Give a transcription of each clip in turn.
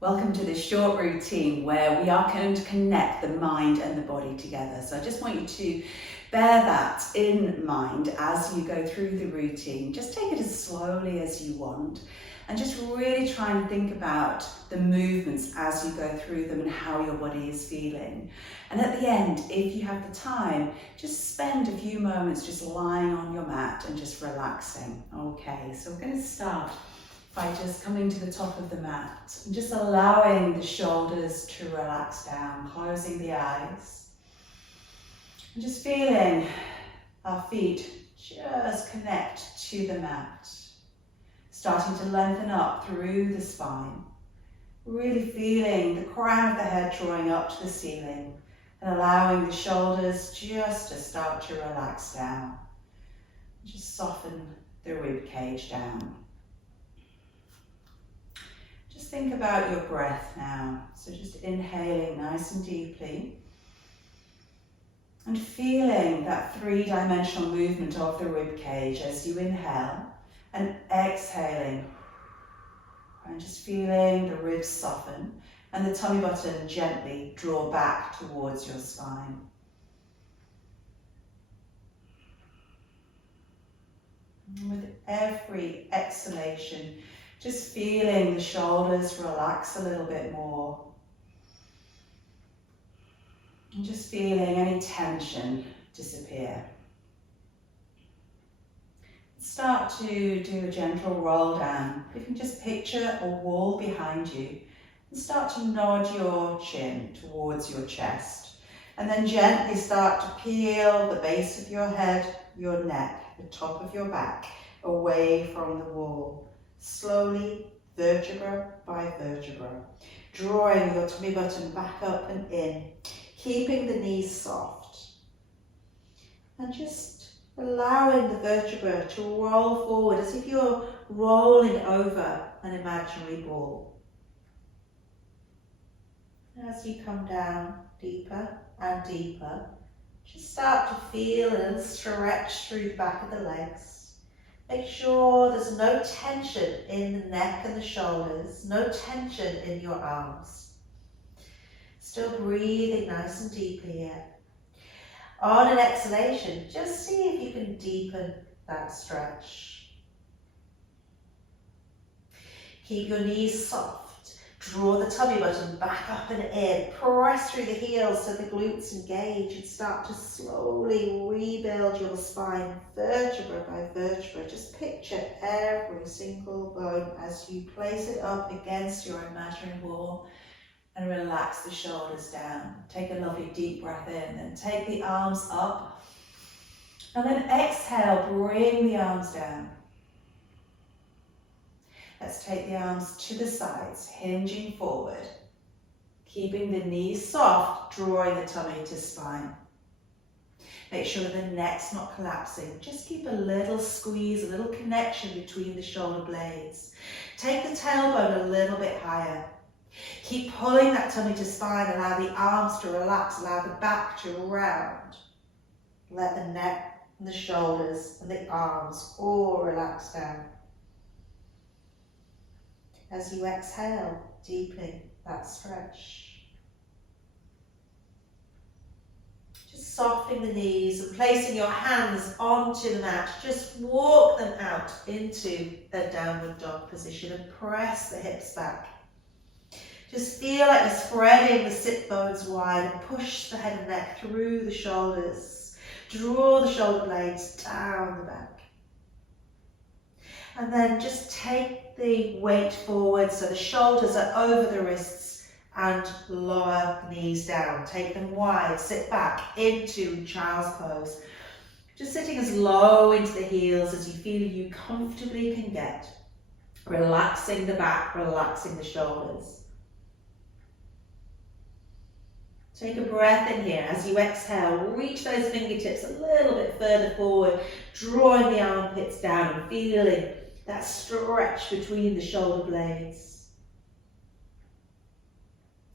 Welcome to this short routine where we are going to connect the mind and the body together. So I just want you to bear that in mind as you go through the routine. Just take it as slowly as you want and just really try and think about the movements as you go through them and how your body is feeling. And at the end, if you have the time, just spend a few moments just lying on your mat and just relaxing. Okay, so we're going to start by just coming to the top of the mat and just allowing the shoulders to relax down, closing the eyes, and just feeling our feet just connect to the mat, starting to lengthen up through the spine, really feeling the crown of the head drawing up to the ceiling and allowing the shoulders just to start to relax down. Just soften the rib cage down. Just think about your breath now. So just inhaling nice and deeply and feeling that three-dimensional movement of the rib cage as you inhale and exhaling, and just feeling the ribs soften and the tummy button gently draw back towards your spine. And with every exhalation, just feeling the shoulders relax a little bit more. And just feeling any tension disappear. Start to do a gentle roll down. You can just picture a wall behind you and start to nod your chin towards your chest. And then gently start to peel the base of your head, your neck, the top of your back away from the wall. Slowly, vertebra by vertebra, drawing your tummy button back up and in, keeping the knees soft. And just allowing the vertebra to roll forward as if you're rolling over an imaginary ball. As you come down deeper and deeper, just start to feel a little stretch through the back of the legs. Make sure there's no tension in the neck and the shoulders, no tension in your arms. Still breathing nice and deeply here. On an exhalation, just see if you can deepen that stretch. Keep your knees soft. Draw the tummy button back up and in. Press through the heels so the glutes engage and start to slowly rebuild your spine vertebra by vertebra. Just picture every single bone as you place it up against your imaginary wall and relax the shoulders down. Take a lovely deep breath in and take the arms up. And then exhale, bring the arms down. Let's take the arms to the sides, hinging forward, keeping the knees soft, drawing the tummy to spine. Make sure the neck's not collapsing. Just keep a little squeeze, a little connection between the shoulder blades. Take the tailbone a little bit higher. Keep pulling that tummy to spine, allow the arms to relax, allow the back to round. Let the neck and the shoulders and the arms all relax down. As you exhale, deepening that stretch. Just softening the knees and placing your hands onto the mat. Just walk them out into a downward dog position and press the hips back. Just feel like you're spreading the sit bones wide and push the head and neck through the shoulders. Draw the shoulder blades down the back. And then just take the weight forward so the shoulders are over the wrists and lower the knees down. Take them wide, sit back into child's pose. Just sitting as low into the heels as you feel you comfortably can get. Relaxing the back, relaxing the shoulders. Take a breath in here. As you exhale, reach those fingertips a little bit further forward, drawing the armpits down and feeling that stretch between the shoulder blades.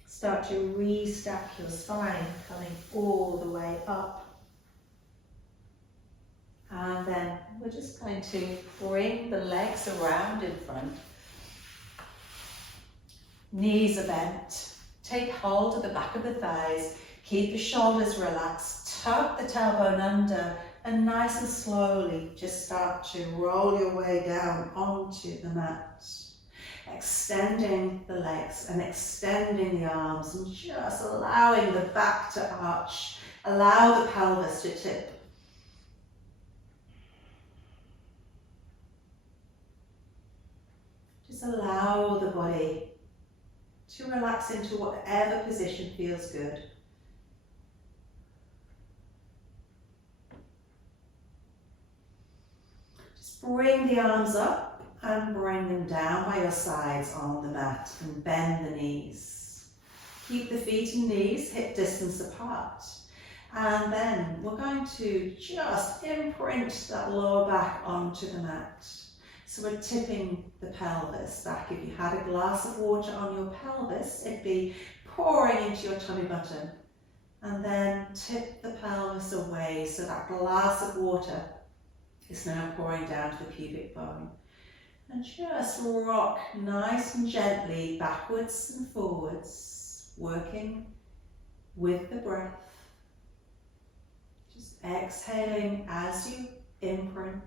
Start to restack your spine, coming all the way up. And then we're just going to bring the legs around in front. Knees are bent. Take hold of the back of the thighs. Keep the shoulders relaxed. Tuck the tailbone under and nice and slowly just start to roll your way down onto the mat. Extending the legs and extending the arms and just allowing the back to arch. Allow the pelvis to tip. Just allow the body to relax into whatever position feels good. Just bring the arms up and bring them down by your sides on the mat and bend the knees. Keep the feet and knees hip distance apart. And then we're going to just imprint that lower back onto the mat. So we're tipping the pelvis back. If you had a glass of water on your pelvis, it'd be pouring into your tummy button. And then tip the pelvis away so that glass of water is now pouring down to the pubic bone. And just rock nice and gently backwards and forwards, working with the breath. Just exhaling as you imprint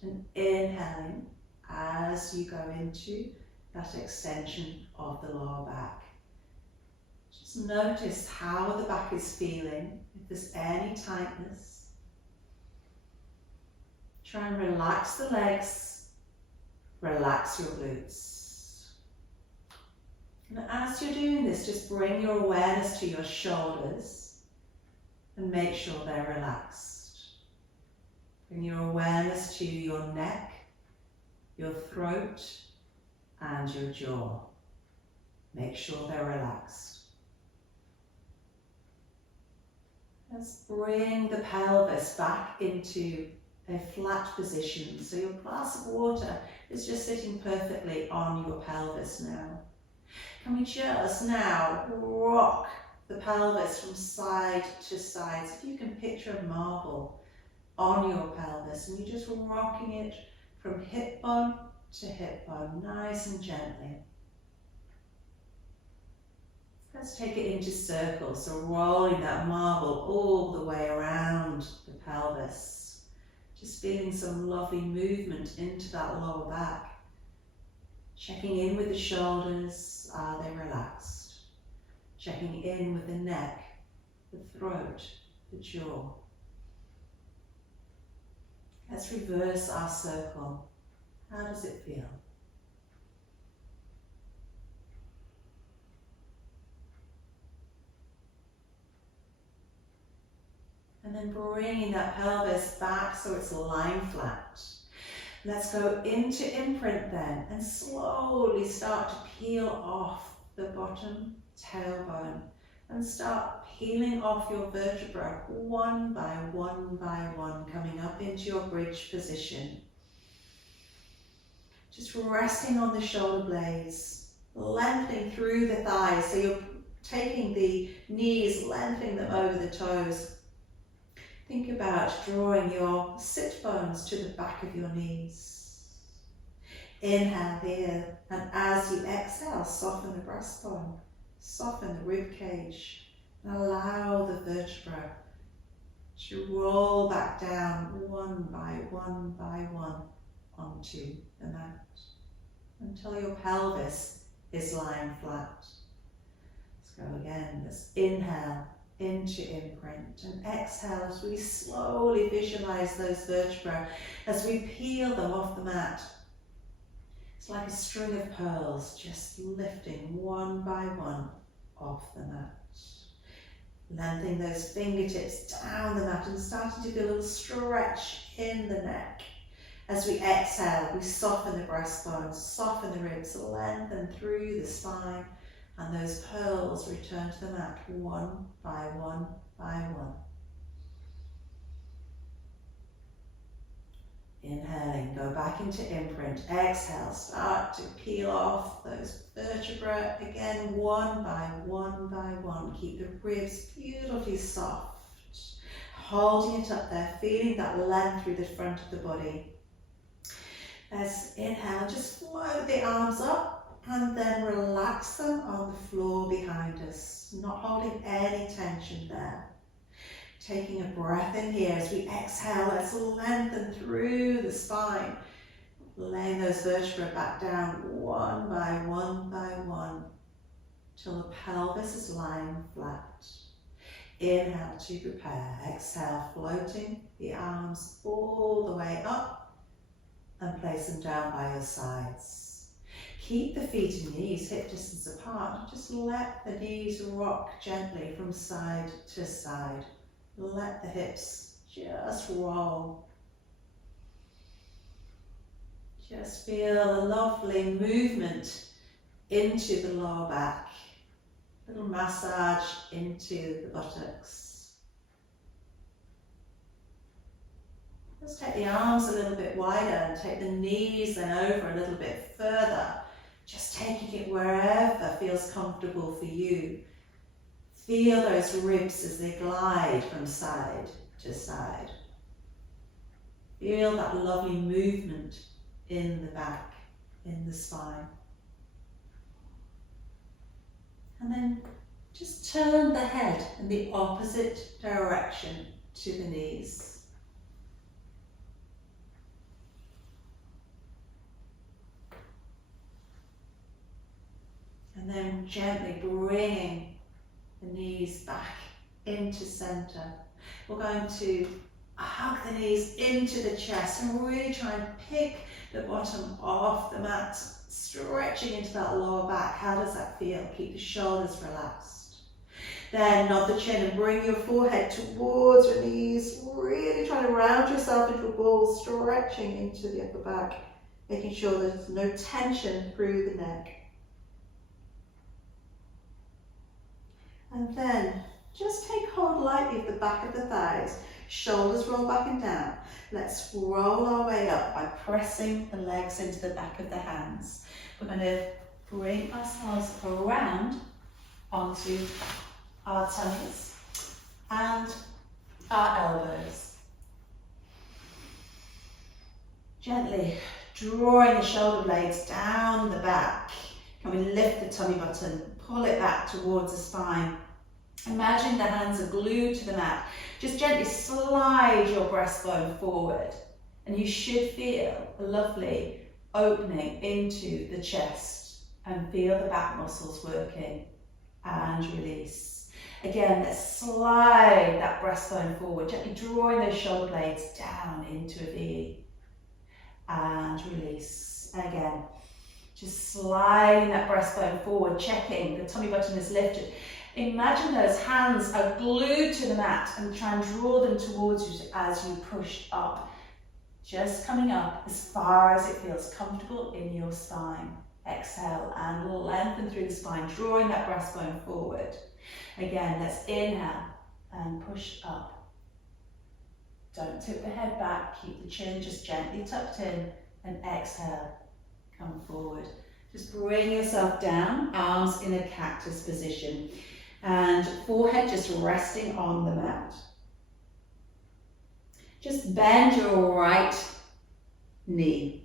and inhaling as you go into that extension of the lower back. Just notice how the back is feeling, if there's any tightness. Try and relax the legs, relax your glutes. And as you're doing this, just bring your awareness to your shoulders and make sure they're relaxed. Bring your awareness to your neck, your throat and your jaw. Make sure they're relaxed. Let's bring the pelvis back into a flat position. So your glass of water is just sitting perfectly on your pelvis now. Can we just now rock the pelvis from side to side? So if you can picture a marble on your pelvis and you're just rocking it from hip bone to hip bone, nice and gently. Let's take it into circles, so rolling that marble all the way around the pelvis. Just feeling some lovely movement into that lower back. Checking in with the shoulders, are they relaxed? Checking in with the neck, the throat, the jaw. Let's reverse our circle. How does it feel? And then bringing that pelvis back so it's lying flat. Let's go into imprint then and slowly start to peel off the bottom tailbone and start peeling off your vertebra one by one, coming up into your bridge position. Just resting on the shoulder blades, lengthening through the thighs. So you're taking the knees, lengthening them over the toes. Think about drawing your sit bones to the back of your knees. Inhale here, and as you exhale, soften the breastbone, soften the rib cage, and allow the vertebra to roll back down one by one onto the mat until your pelvis is lying flat. Let's go again. Let's inhale into imprint and exhale as we slowly visualize those vertebrae as we peel them off the mat. It's like a string of pearls just lifting one by one off the mat. Lengthening those fingertips down the mat and starting to feel a little stretch in the neck. As we exhale, we soften the breastbone, soften the ribs, lengthen through the spine, and those pearls return to the mat one by one. Inhaling, go back into imprint. Exhale, start to peel off those vertebrae again one by one. Keep the ribs beautifully soft. Holding it up there, feeling that length through the front of the body. As inhale, just float the arms up And then relax them on the floor behind us, not holding any tension there. Taking a breath in here as we exhale, let's lengthen through the spine. Laying those vertebrae back down one by one, till the pelvis is lying flat. Inhale to prepare. Exhale, floating the arms all the way up and place them down by your sides. Keep the feet and knees hip distance apart. Just let the knees rock gently from side to side. Let the hips just roll. Just feel a lovely movement into the lower back. Little massage into the buttocks. Just take the arms a little bit wider and take the knees then over a little bit further. Just taking it wherever feels comfortable for you. Feel those ribs as they glide from side to side. Feel that lovely movement in the back, in the spine. And then just turn the head in the opposite direction to the knees. And then gently bringing the knees back into center. We're going to hug the knees into the chest and really try and pick the bottom off the mat, stretching into that lower back. How does that feel? Keep the shoulders relaxed. Then nod the chin and bring your forehead towards your knees. Really try to round yourself into a ball, stretching into the upper back, making sure there's no tension through the neck. And then just take hold lightly of the back of the thighs. Shoulders roll back and down. Let's roll our way up by pressing the legs into the back of the hands. We're going to bring ourselves around onto our tummies and our elbows. Gently drawing the shoulder blades down the back. Can we lift the tummy button, pull it back towards the spine. Imagine the hands are glued to the mat. Just gently slide your breastbone forward and you should feel a lovely opening into the chest and feel the back muscles working and release. Again, let's slide that breastbone forward, gently drawing those shoulder blades down into a V and release. Again, just sliding that breastbone forward, checking the tummy button is lifted. Imagine those hands are glued to the mat and try and draw them towards you as you push up. Just coming up as far as it feels comfortable in your spine. Exhale and lengthen through the spine, drawing that breastbone forward. Again, let's inhale and push up. Don't tip the head back, keep the chin just gently tucked in, and exhale, come forward. Just bring yourself down, arms in a cactus position. And forehead just resting on the mat. Just bend your right knee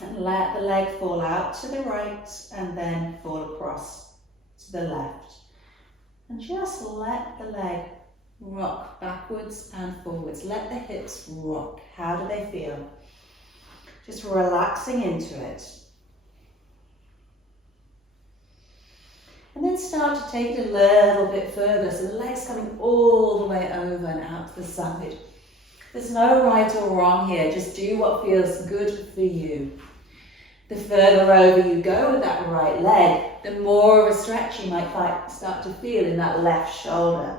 and let the leg fall out to the right and then fall across to the left. And just let the leg rock backwards and forwards. Let the hips rock. How do they feel? Just relaxing into it. And then start to take it a little bit further, so the legs coming all the way over and out to the side. There's no right or wrong here, just do what feels good for you. The further over you go with that right leg, the more of a stretch you might start to feel in that left shoulder.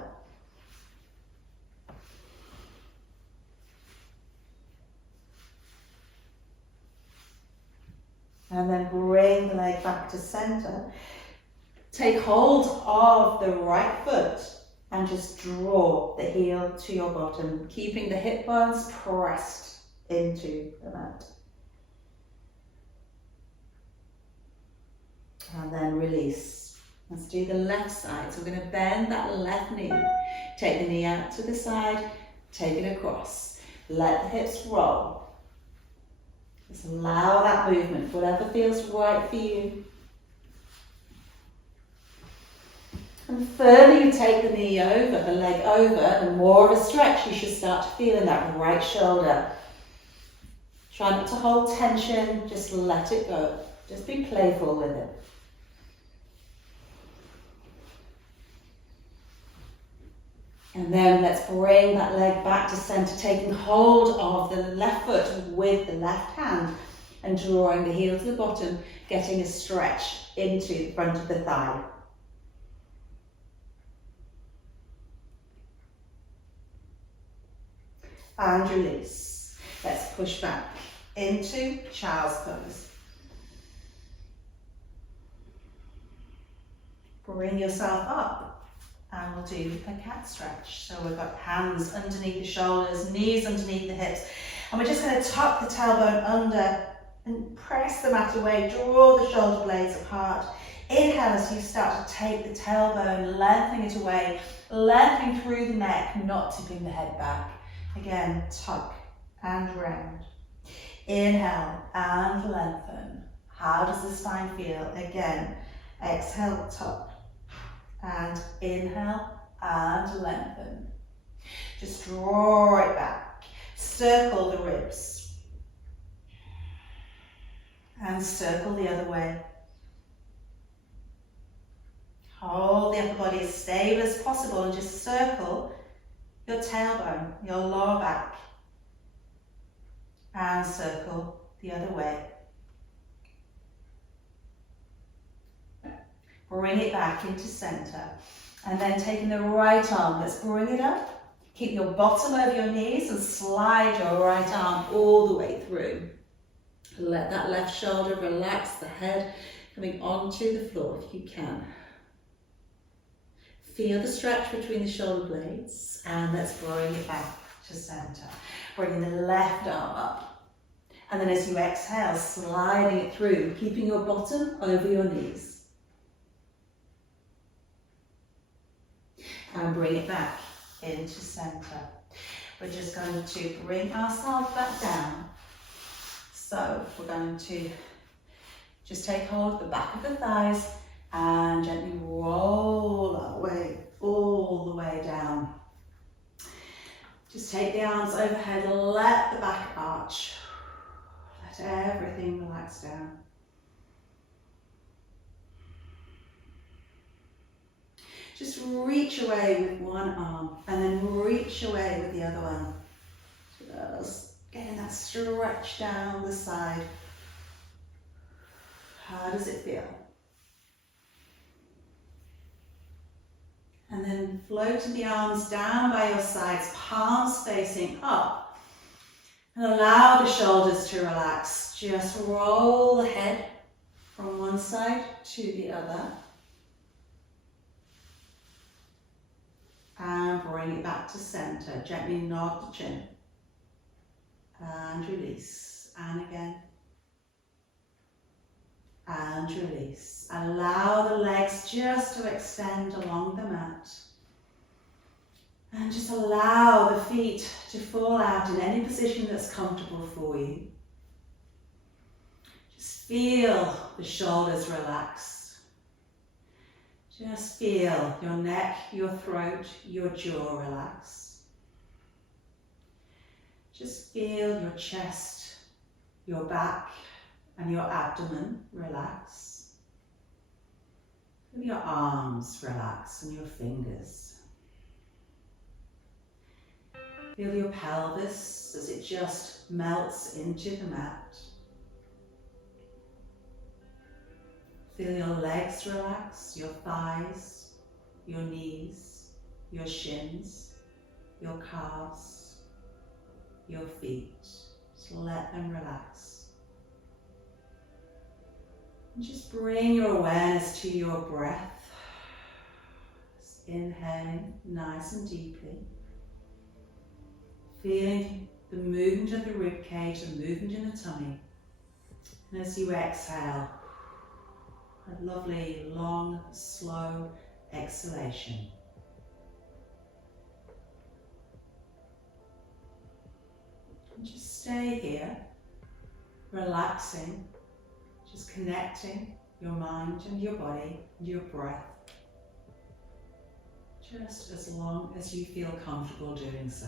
And then bring the leg back to center. Take hold of the right foot and just draw the heel to your bottom, keeping the hip bones pressed into the mat. And then release. Let's do the left side. So we're going to bend that left knee. Take the knee out to the side, take it across. Let the hips roll. Just allow that movement, whatever feels right for you. And the further you take the knee over, the leg over, the more of a stretch you should start to feel in that right shoulder. Try not to hold tension, just let it go. Just be playful with it. And then let's bring that leg back to center, taking hold of the left foot with the left hand and drawing the heel to the bottom, getting a stretch into the front of the thigh. And release. Let's push back into child's pose. Bring yourself up. And we'll do a cat stretch. So we've got hands underneath the shoulders, knees underneath the hips. And we're just going to tuck the tailbone under and press the mat away. Draw the shoulder blades apart. Inhale as you start to take the tailbone, lengthening it away, lengthening through the neck, not tipping the head back. Again, tuck and round. Inhale and lengthen. How does the spine feel? Again, exhale, tuck. And inhale and lengthen. Just draw it back. Circle the ribs. And circle the other way. Hold the upper body as stable as possible and just circle your tailbone, your lower back. And circle the other way. Bring it back into center. And then taking the right arm, let's bring it up. Keep your bottom over your knees and slide your right arm all the way through. Let that left shoulder relax, the head coming onto the floor if you can. Feel the stretch between the shoulder blades and let's bring it back to center. Bringing the left arm up. And then as you exhale, sliding it through, keeping your bottom over your knees. And bring it back into center. We're just going to bring ourselves back down. So we're going to just take hold of the back of the thighs and gently roll our way all the way down. Just take the arms overhead, let the back arch. Let everything relax down. Just reach away with one arm and then reach away with the other one. Just getting that stretch down the side. How does it feel? And then floating the arms down by your sides, palms facing up. And allow the shoulders to relax. Just roll the head from one side to the other. And bring it back to center. Gently nod the chin. And release. And again. And release. Allow the legs just to extend along the mat. And just allow the feet to fall out in any position that's comfortable for you. Just feel the shoulders relax. Just feel your neck, your throat, your jaw relax. Just feel your chest, your back, and your abdomen relax. Feel your arms relax and your fingers. Feel your pelvis as it just melts into the mat. Feel your legs relax, your thighs, your knees, your shins, your calves, your feet. Just let them relax. And just bring your awareness to your breath. Just inhaling nice and deeply. Feeling the movement of the rib cage, the movement in the tummy. And as you exhale, a lovely, long, slow exhalation. And just stay here, relaxing, just connecting your mind and your body and your breath. just as long as you feel comfortable doing so.